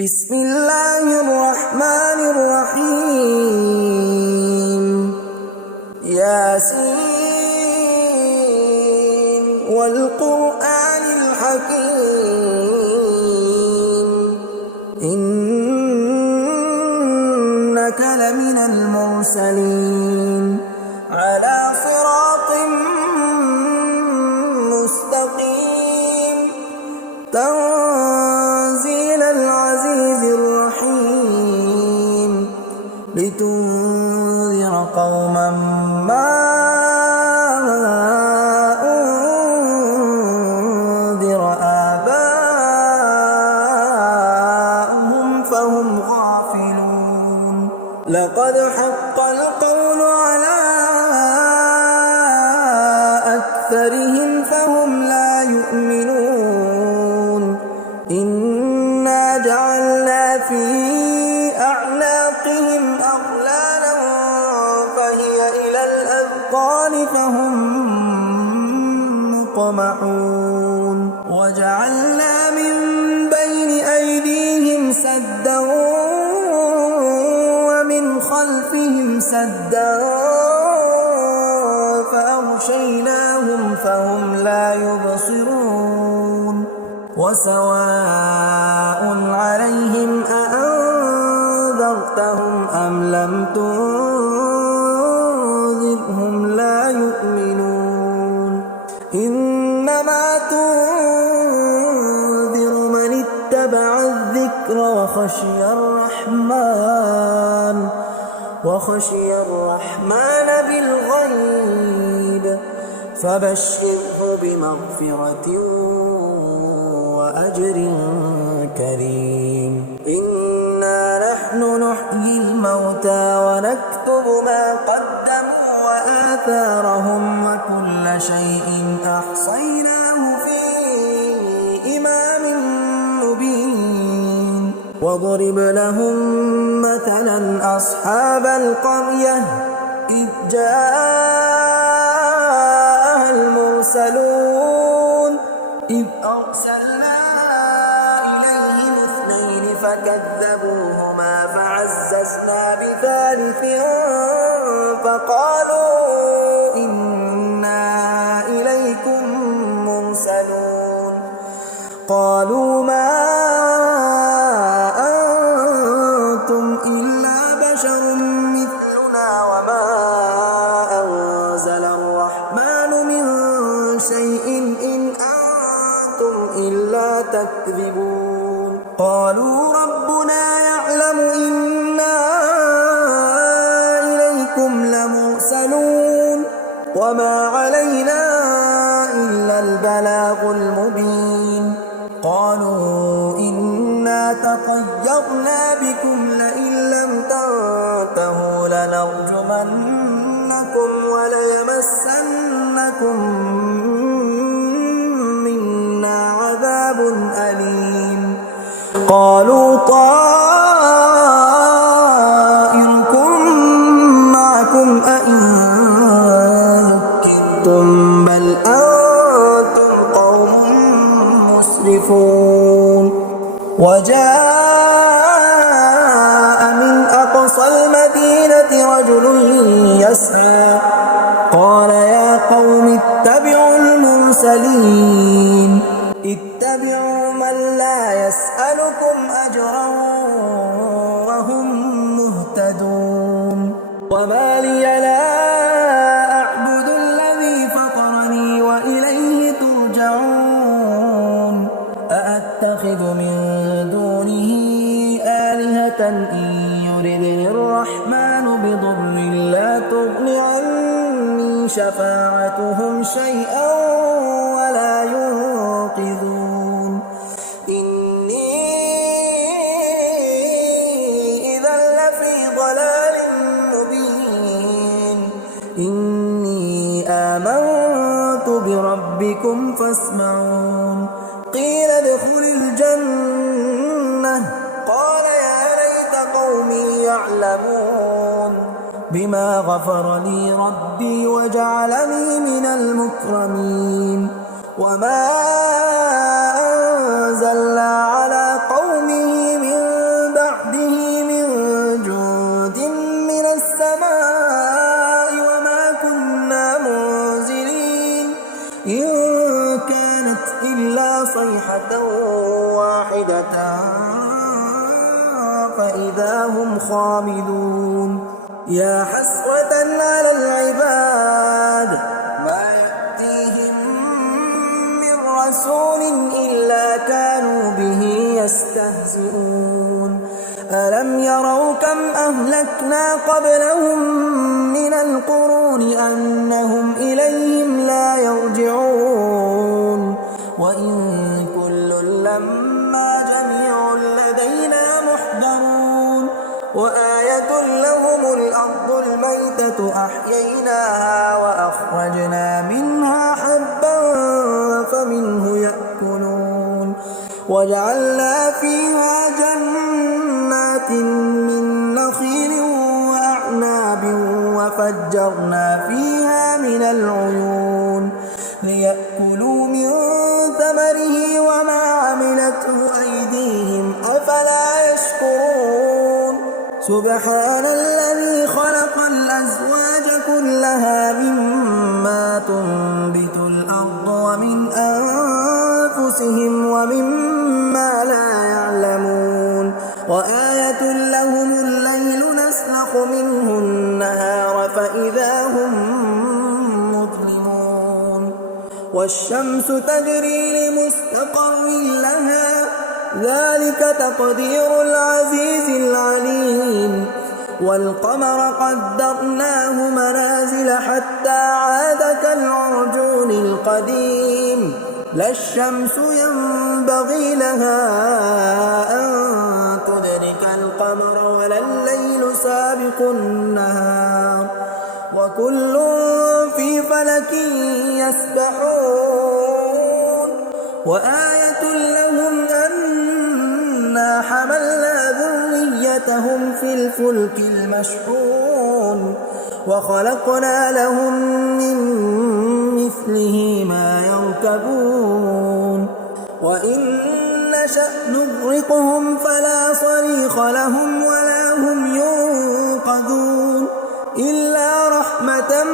بسم الله الرحمن الرحيم ياسين والقرآن الحكيم إنك لمن المرسلين على صراط مستقيم تنزيل العزيز الرحيم لتنذر قوما ما أنذر آباؤهم فهم غافلون لقد حق القول على أكثرهم فهم لا يؤمنون إنا جعلنا في أعناقهم أغلالا فهي إلى الأذقان فهم مقمحون وجعلنا من بين أيديهم سدا ومن خلفهم سدا فأغشيناهم فهم لا يبصرون وسواء عليهم أأنذرتهم أم لم تنذرهم لا يؤمنون إنما تنذر من اتبع الذكر وخشي الرحمن بالغيب فبشره بمغفرة وأجر كريم إنا نحن نحيي الموتى ونكتب ما قدموا وآثارهم وكل شيء أحصيناه في إمام مبين واضرب لهم مثلا أصحاب القرية إذ جاءها المرسلون إذ أرسلنا إليهم اثنين فكذبوهما فعززنا بثالث فقالوا إنا إليكم مرسلون قالوا ما أنتم إلا بشر مثلنا وما أنزل الرحمن من شيء إن أنتم إلا تكذبون قالوا ربنا يعلم إنا إليكم لمرسلون وما علينا إلا البلاغ المبين قالوا إنا تطيرنا بكم لئن لم تنتهوا لنرجمنكم وليمسنكم منا عذاب أليم قالوا طائركم معكم أئن ذكرتم بل أنتم قوم مسرفون وجاء من أقصى المدينة رجل يسعى قال يا قوم اتبعوا المرسلين اتبعوا من لا يسألكم أجرا وهم مهتدون وما لي لا أعبد الذي فطرني وإليه ترجعون أأتخذ من دونه آلهة إن يردني الرحمن بضر لا تغن عني شفاعتهم شيئا ولا ينقذون إني إذا لفي ضلال مبين إني آمنت بربكم فاسمعون قيل ادخل الجنة قال يا ليت قومي يعلمون بما غفر لي ربي وجعلني من المكرمين وما أنزلنا على قومه من فإذا هم خامدون يا حسرة على العباد ما يأتيهم من رسول إلا كانوا به يستهزئون ألم يروا كم أهلكنا قبلهم من القرون أنهم إليهم لا يرجعون وإن كل لما جميع لدينا محضرون وآية لهم الأرض الميتة أحييناها وأخرجنا منها حبا فمنه يأكلون وجعلنا فيها جنات من نخيل وأعناب وفجرنا فيها من العيون ليأكلوا من ثمره وما عملته أيديهم أفلا يشكرون سبحان الذي خلق الأزواج كلها مما تنبت الأرض ومن أنفسهم ومما لا يعلمون وآية لهم الليل نسلخ منه النهار فإذا هم مظلمون والشمس تجري لمستقر لها ذلك تقدير العزيز العليم والقمر قدرناه منازل حتى عاد كالعرجون القديم لا الشمس ينبغي لها أن تدرك القمر ولا الليل سابق النهار وكل في فلك يسبحون وآية لهم أنا حملنا ذريتهم في الفلك المشحون وخلقنا لهم من مثله ما يركبون وإن نشأ نغرقهم فلا صريخ لهم ولا هم ينقذون إلا رحمة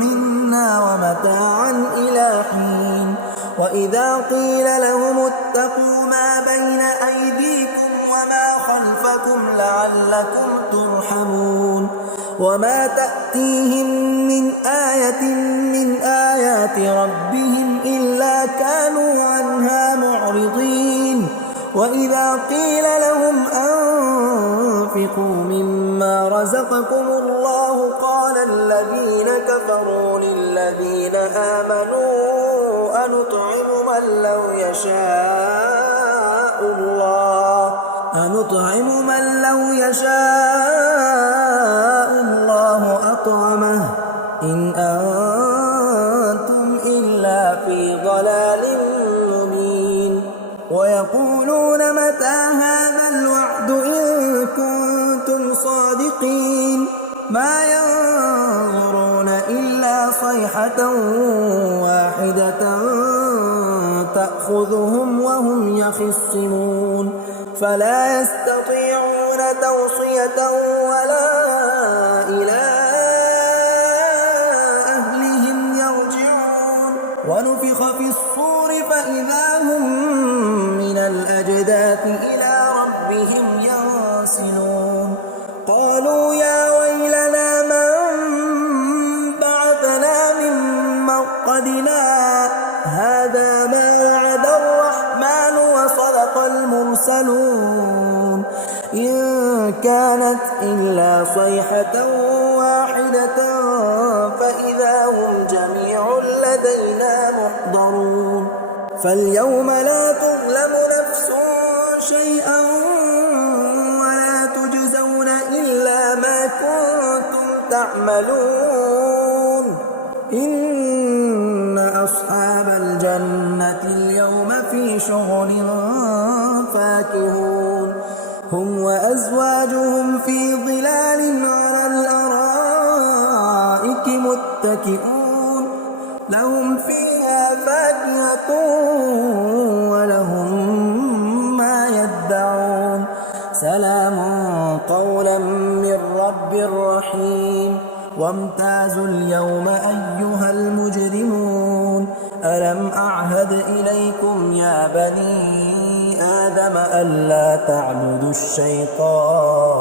منا ومتاعا إلى حين وإذا قيل لهم اتقوا ما بين أيديكم وما خلفكم لعلكم ترحمون وما تأتيهم من آية من آيات ربهم إلا كانوا عنها معرضين وإذا قيل لهم أنفقوا مما رزقكم الله قال الذين كفروا للذين آمنوا أنطعم من لو يشاء الله أطعمه إن أنتم إلا في ضلال مبين ويقولون متى هذا الوعد إن كنتم صادقين ما ينظرون إلا صيحة واحدة تأخذهم وهم يخصمون فلا يستطيعون توصية ولا إلى أهلهم يرجعون ونفخ في الصور فإذا هم من الأجداث إلى ربهم ينسلون قالوا يا ويلنا من بعثنا من مرقدنا هذا ما وعد الرحمن وصدق المرسلون إن كانت إلا صيحة واحدة فإذا هم جميع لدينا محضرون فاليوم لا تظلم نفس شيئا ولا تجزون إلا ما كنتم تعملون إن أصحاب الجنة اليوم في شغل فاكهون هم وأزواجهم في ظلال على الأرائك متكئون لهم فيها فاكهة ولهم ما يدعون سلام قولا من رب رحيم وامتازوا اليوم أيها المجرمون ألم أعهد إليكم يا بني آدم آدم ألا تعبدوا الشيطان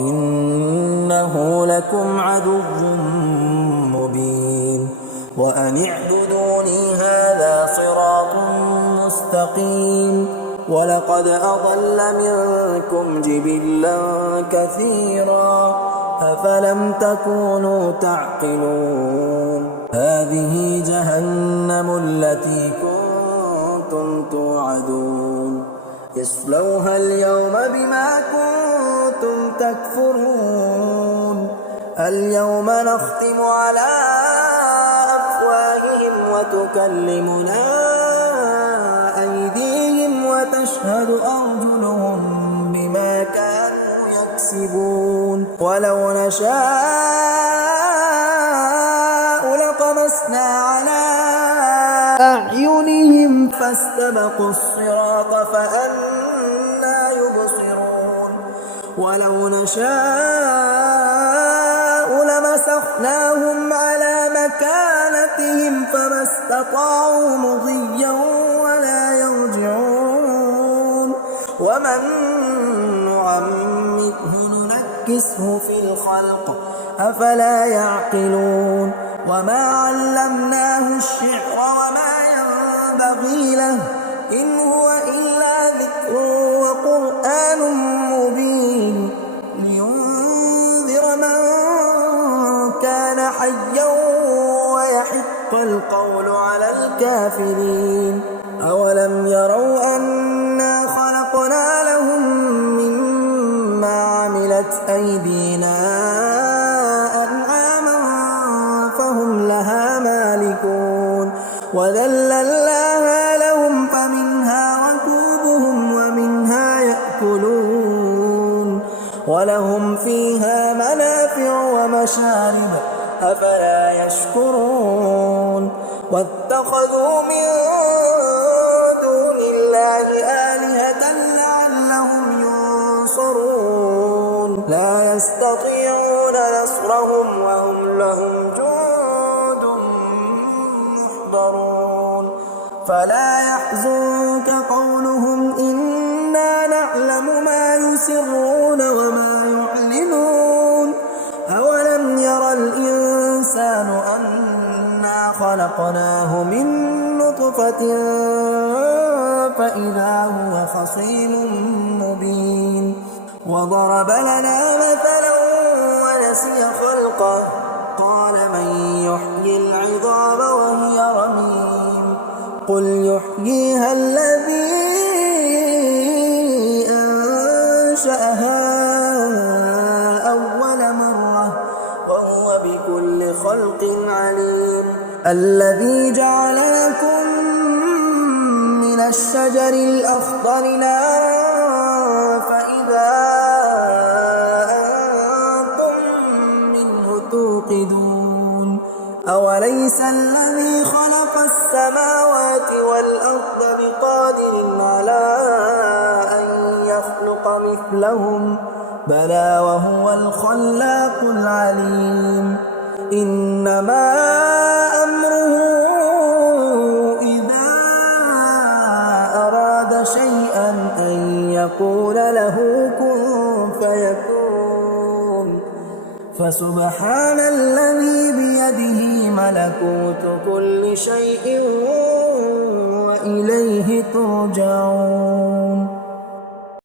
إنه لكم عدو مبين وأن اعبدوني هذا صراط مستقيم ولقد أضل منكم جبلا كثيرا أفلم تكونوا تعقلون هذه جهنم التي كنتم توعدون اصلوها اليوم بما كنتم تكفرون اليوم نختم على أفواههم وتكلمنا أيديهم وتشهد أرجلهم بما كانوا يكسبون ولو نشاء لطمسنا على أعينهم فاستبقوا الصراط فأنى يبصرون ولو نشاء لمسخناهم على مكانتهم فما استطاعوا مضيا ولا يرجعون ومن نعمره ننكسه في الخلق أفلا يعقلون وما علمناه الشعر وما ينبغي له إن هو إلا ذكر وقرآن مبين لينذر من كان حيا ويحق القول على الكافرين أولم يروا أنا خلقنا لهم مما عملت أيدينا أنعاما فهم لها مالكون وذللناها لهم فمنها ركوبهم ومنها يأكلون ولهم فيها منافع ومشارب أفلا يشكرون واتخذوا من دون الله آلهة لعلهم ينصرون لا يستطيعون نصرهم وهم لهم جند محضرون فلا يحزنك قولهم إنا نعلم ما يسرون وما يعلنون أولم يرى الإنسان أنا خلقناه من نطفة فإذا هو خصيم مبين وضرب لنا مثلا ونسي خلقه قال من يحيي العظام وهي رميم قل يحييها الذي أنشأها أول مرة وهو بكل خلق عليم الذي جعل لكم من الشجر الأخضر نارا فإذا أنتم منه توقدون أوليس الذي خلق السماوات والأرض بقادر على أن يخلق مثلهم بلى وهو الخلاق العليم إنما أمره إذا أراد شيئا أن يقول له كن فيكون فسبحان الذي بيده ملكوت كل شيء وإليه ترجعون